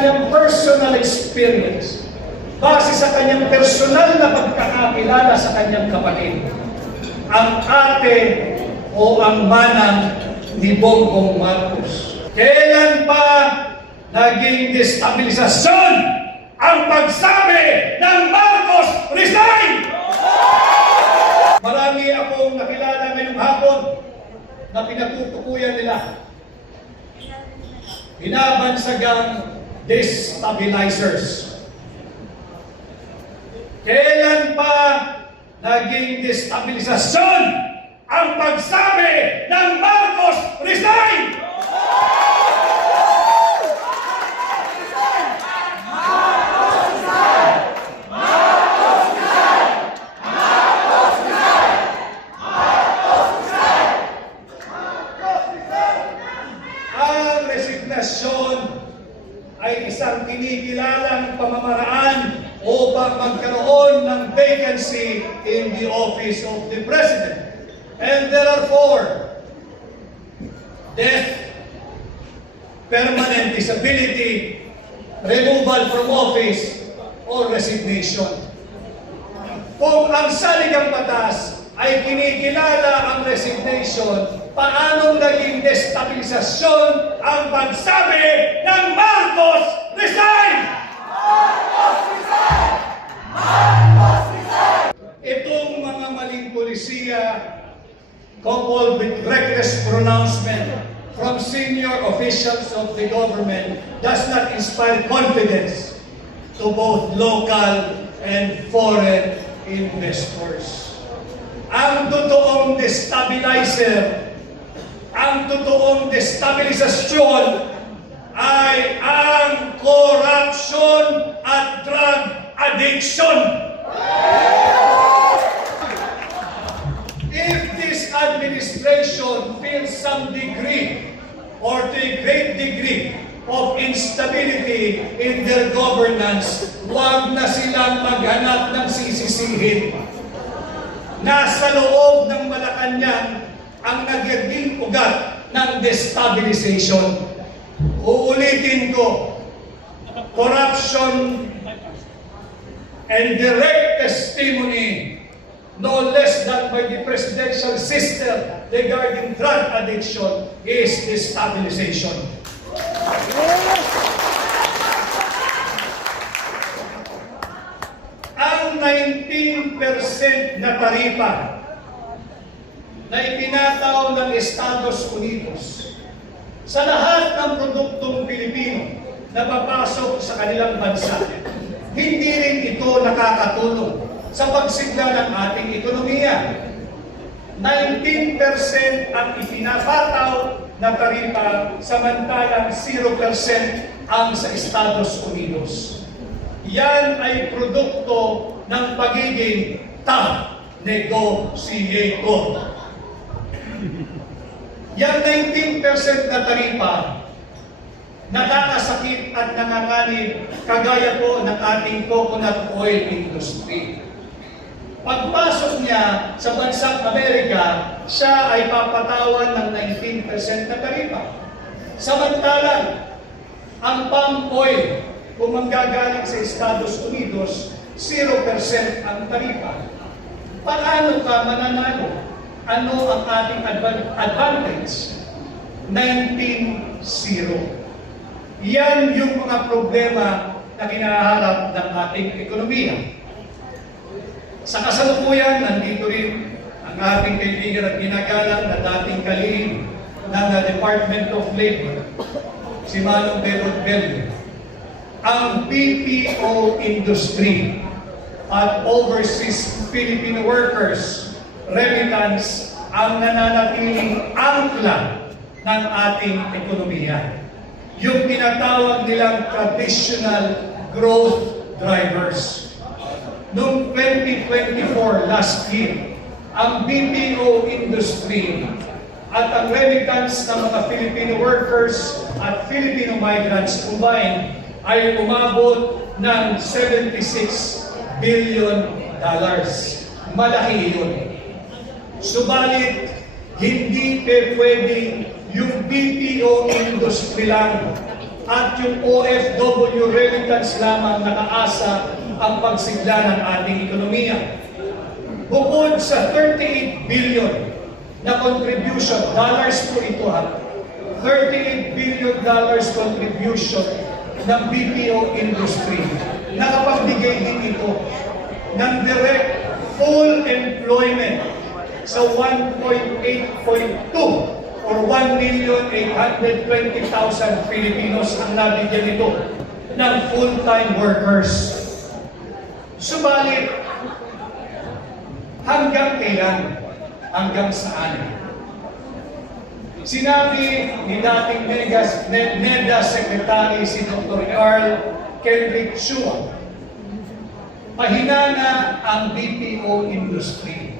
kanyang personal experience, base sa kanyang personal na pagkakakilala sa kanyang kapatid, ang ate o ang manang ni Bongbong Marcos. Kailan pa naging destabilisasyon ang pagsabi ng Marcos resign? Marami akong nakilala ngayong hapon na pinatutukuyan nila. Binabansagang destabilizers. Kailan pa naging destabilisasyon ang pagsabi ng Marcos resign? Ang resignasyon ay isang kinikilalang pamamaraan upang magkaroon ng vacancy in the office of the President. And there are four: death, permanent disability, removal from office, or resignation. Kung ang saligang batas ay kinikilala ang resignation, paanong naging destabilisasyon ang pagsabi ng Marcos resign? Marcos resign! Marcos resign! Itong mga maling polisiya, coupled with reckless pronouncement from senior officials of the government, does not inspire confidence to both local and foreign investors. Ang totoong destabilizer, ang totoong destabilisasyon ay ang corruption at drug addiction. If this administration feels some degree or to a great degree of instability in their governance, huwag na silang maghanap ng sisisihin. Nasa loob ng Malacanang ang nagiging ugat ng destabilization. Uulitin ko, corruption and direct testimony, no less than by the presidential sister regarding drug addiction, is destabilization. Ang 19% na taripa na ipinataw ng Estados Unidos sa lahat ng produktong Pilipino na papasok sa kanilang bansa, hindi rin ito nakakatulong sa pagsigla ng ating ekonomiya. 19% ang ipinapataw na taripa, samantalang 0% ang sa Estados Unidos. Yan ay produkto ng pagiging tough negotiator. Yang 19% na taripa, nakakasakit at nanganganib kagaya po ng ating coconut oil industry. Pagpasok niya sa bansang Amerika, siya ay papatawan ng 19% na taripa. Samantalang, ang palm oil, kung manggagaling sa Estados Unidos, 0% ang taripa. Paano ka mananalo? Ano ang ating advantage? 19-0. Yan yung mga problema na kinaharap ng ating ekonomiya. Sa kasalukuyan, nandito rin ang ating kaibigan at ginagalang na dating kalihim ng Department of Labor, si Manong Belot Bello. Ang BPO industry at overseas Filipino workers, remittance, ang nananatiling angkla ng ating ekonomiya. Yung tinatawag nilang traditional growth drivers. Noong 2024, last year, ang BPO industry at ang remittance ng mga Filipino workers at Filipino migrants combined ay umabot ng $76 billion. Malaki yun. Subalit, hindi pwedeng yung BPO industry lang at yung OFW remittance lamang nakaasa ang pagsigla ng ating ekonomiya. Bukod sa 38 billion na contribution, dollars po ito ha, 38 billion dollars contribution ng BPO industry. Nakapagbigay din ito ng direct full employment sa 1.8.2 or 1,820,000 Filipinos ang nabigyan ito ng full-time workers. Subalit, hanggang kailan? Hanggang saan? Sinabi ni dating NEDA Secretary si Dr. Carl Kendrick Chua, mahina na ang BPO industry.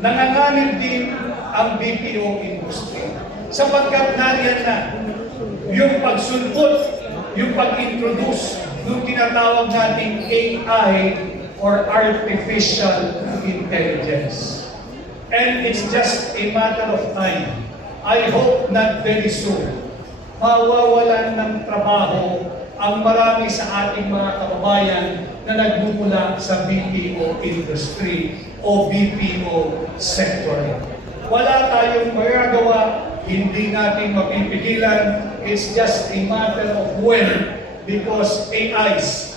Nanganganib din ang BPO industry. Sapagkat nariyan na yung pagsulpot, yung pag-introduce ng tinatawag nating AI or Artificial Intelligence. And it's just a matter of time. I hope not very soon, mawawalan ng trabaho ang marami sa ating mga kababayan na nagmumula sa BPO industry o BPO sector. Wala tayong magagawa, hindi natin mapipigilan. It's just a matter of when, because AIs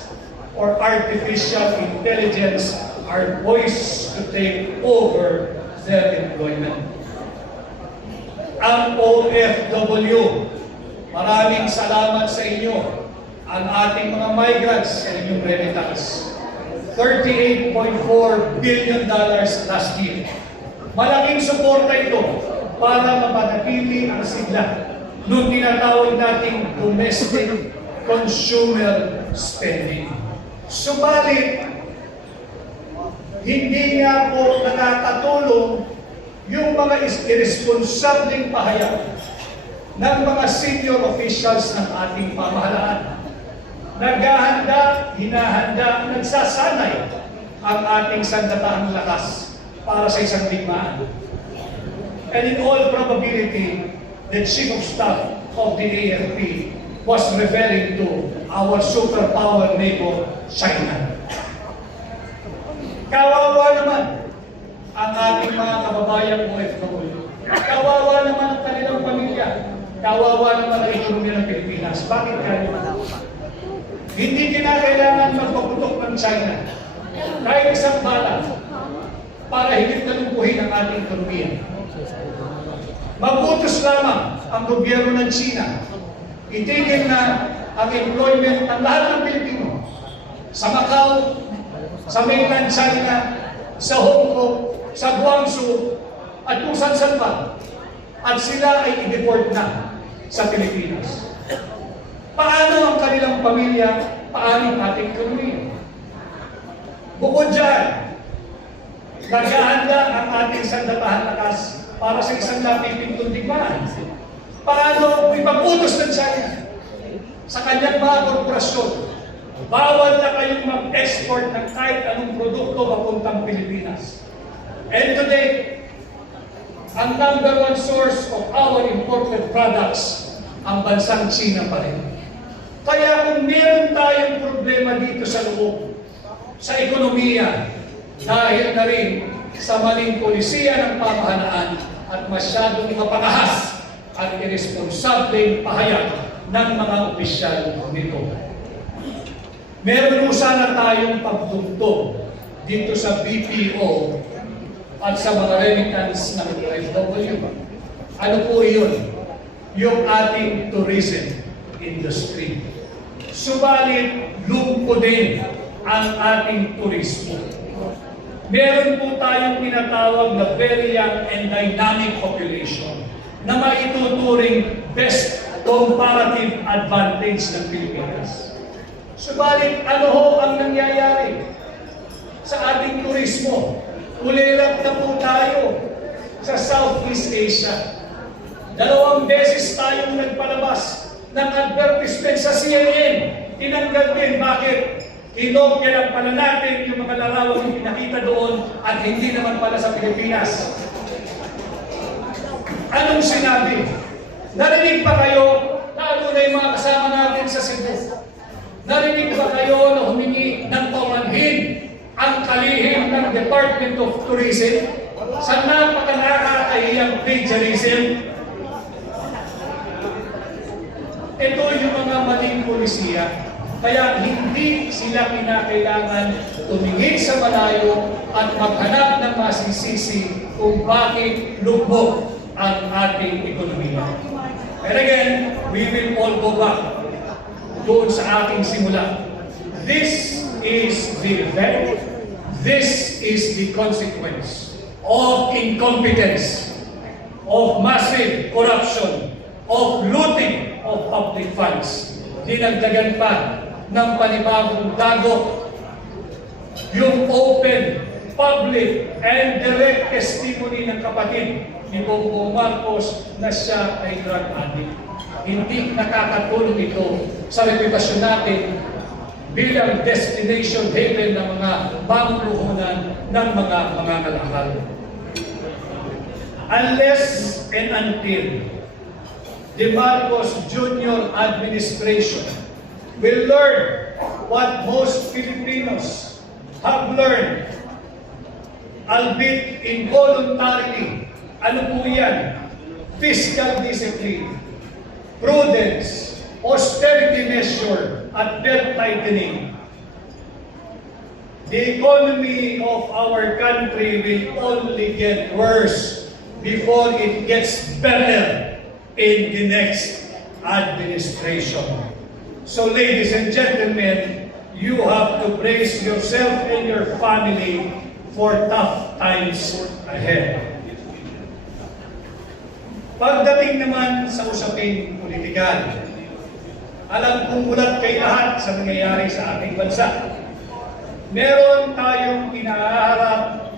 or artificial intelligence are poised to take over their employment. Ang OFW, maraming salamat sa inyo, ang ating mga migrants sa inyong remittance. $38.4 billion last year. Malaking suporta ito para mapanatili ang sigla nung tinatawag nating domestic consumer spending. Subalit, hindi nga po nakakatulong yung mga irresponsableng pahayag ng mga senior officials ng ating pamahalaan. Naghahanda, hinahanda, nagsasanay ang ating sandataang lakas para sa isang digmaan. And in all probability, the Chief of Staff of the AFP was referring to our superpower neighbor, China. Kawawa naman ang ating mga kababayan OFW. Kawawa naman ang kanilang pamilya. Kawawa naman ang ekonomiya ng Pilipinas. Bakit kaya? Hindi kinakailangan magpaputok ng China kahit isang bala para higit na lumpuhin ang ating ekonomiya. Mabutos lamang ang gobyerno ng China. Itigil na ang employment ng lahat ng Pilipino sa Macau, sa mainland China, sa Hong Kong, sa Guangzhou, at kung saan pa. At sila ay i-deport na sa Pilipinas. Paano ang kanilang pamilya? Paano ang ating ekonomiya? Bukod dyan, naghahanda ang ating sandatahan lakas para sa isang napipintong digmaan. Paano ipag-utos ng China sa kanyang mga korporasyon? Bawal na kayong mag-export ng kahit anong produkto papuntang Pilipinas. And today, ang number one source of our imported products, ang bansang China pa rin. Kaya kung meron tayong problema dito sa loob, sa ekonomiya, dahil na rin sa maling polisiya ng pamahalaan at masyadong mapangahas at irresponsableng pahayag ng mga opisyal nito. Meron po sana tayong pagdugtog dito sa BPO at sa mga remittance ng OFW. Ano po yun? Yung ating tourism industry. Subalit, lumpo din ang ating turismo. Meron po tayong tinatawag na very young and dynamic population na maituturing best comparative advantage ng Pilipinas. Subalit, ano ho ang nangyayari sa ating turismo? Ulirap na po tayo sa Southeast Asia. 2 beses tayong nagpalabas ng advertisement sa CNN. Tinanggal din. Bakit? Kinopya lang pala natin yung mga larawang yung pinakita doon at hindi naman pala sa Pilipinas. Anong sinabi? Narinig pa kayo, lalo na yung mga kasama natin Narinig ba kayo na humingi ng paumanhin ang kalihim ng Department of Tourism sa napaka-nakakahiyang plagiarism? Ito yung mga maling polisiya. Kaya hindi sila kinakailangan tumingin sa malayo at maghanap ng masisisi kung bakit lubog ang ating ekonomiya. And again, we will all go back doon sa ating simula. This is the effect, this is the consequence of incompetence, of massive corruption, of looting of public funds. Dinagdagan pa ng panibagong dago yung open, public, and direct testimony ng kapatid ni Bongbong Marcos na siya ay drug addict. Hindi nakakatulong ito sa reputasyon natin bilang destination haven ng mga bangkluhunan ng mga mangangalakal. Unless and until the Marcos Jr. administration will learn what most Filipinos have learned, albeit involuntarily, ano po yan? Fiscal discipline, prudence, austerity measure, at belt-tightening. The economy of our country will only get worse before it gets better in the next administration. So, ladies and gentlemen, you have to brace yourself and your family for tough times ahead. Pagdating naman sa usaping politikal, alam kong mulat kay lahat sa nangyayari sa ating bansa. Meron tayong inaharap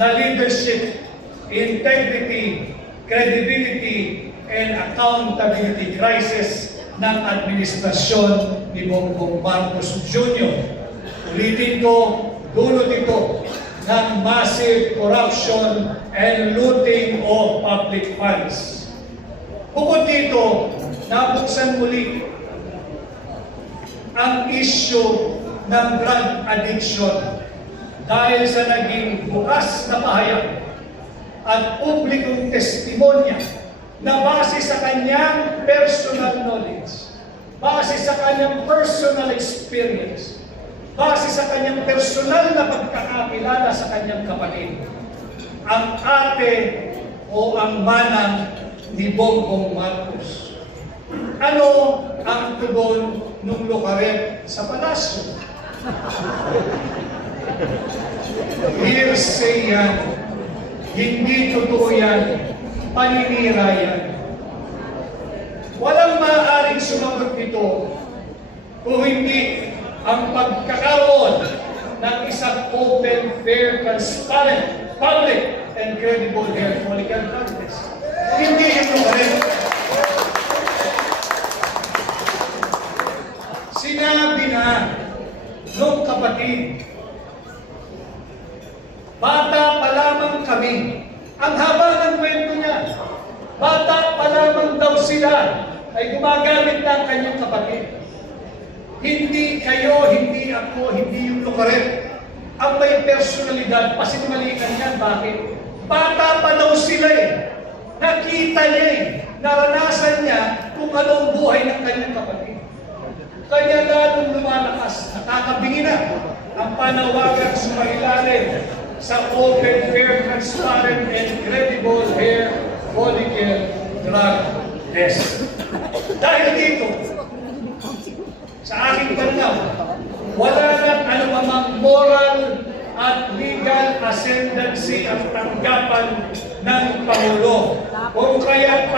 na leadership, integrity, credibility, and accountability crisis ng administrasyon ni Bongbong Marcos Jr. Ulitin ko, dulot ito ng massive corruption and looting of public funds. Bukod dito, nabuksan muli ang issue ng drug addiction dahil sa naging bukas na pahayag at publikong testimonya na base sa kanyang personal knowledge, base sa kanyang personal experience, base sa kanyang personal na pagkakakilala sa kanyang kapatid, ang ate o ang manang ni Bongbong Marcos. Ano ang tugon nung lukaret sa palasyo? Hearsay yan. Hindi totoo yan. Paninira yan. Walang maaaring sumagot nito kung hindi ang pagkakaroon ng isang open, fair, transparent, public, and credible hair follicle drug test. Hindi yung lukaret. Sinabi na nung kapatid, bata pa lamang kami. Ang haba ng kwento niya. Bata pa lamang daw sila ay gumagamit ng kanyang kapatid. Hindi kayo, hindi ako, hindi yung lukaret. Ang may personalidad, pasinumalikan niyan. Bakit? Bata pa daw sila eh. Nakita niya eh. Naranasan niya kung anong buhay ng kanyang kapatid. Kaya lalong lumalakas, nakakabingi na ang panawagan sumailalim sa open, fair, transparent, and credible hair follicle drug test. Dahil dito, sa aking pananaw, wala nang anumang moral at legal ascendancy ang tanggapan ng Pangulo. Kung kaya't